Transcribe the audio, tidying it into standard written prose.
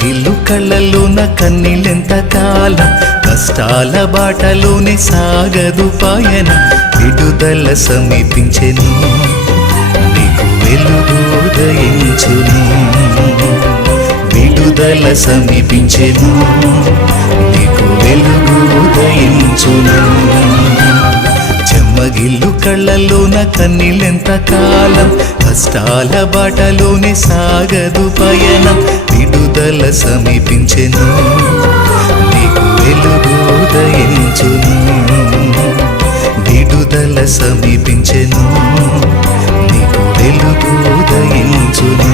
చెమ్మగిల్లు కళ్ళలోన కన్నీళ్ళెంత కాలం, కష్టాల బాటలోనే సాగదు పయన, విడుదల సమీపించెను నీకు వెలుగు ఉదయించును, విడుదల సమీపించెను నీకు వెలుగు ఉదయించును. చెమ్మగిల్లు కళ్ళలోన కన్నీళ్ళెంత కాలం, కష్టాల బాటలోనే సాగదు పయనం, విడుదల సమీపించెను నీకు వెలుగు ఉదయించును, విడుదల సమీపించెను నీకు వెలుగు ఉదయించును.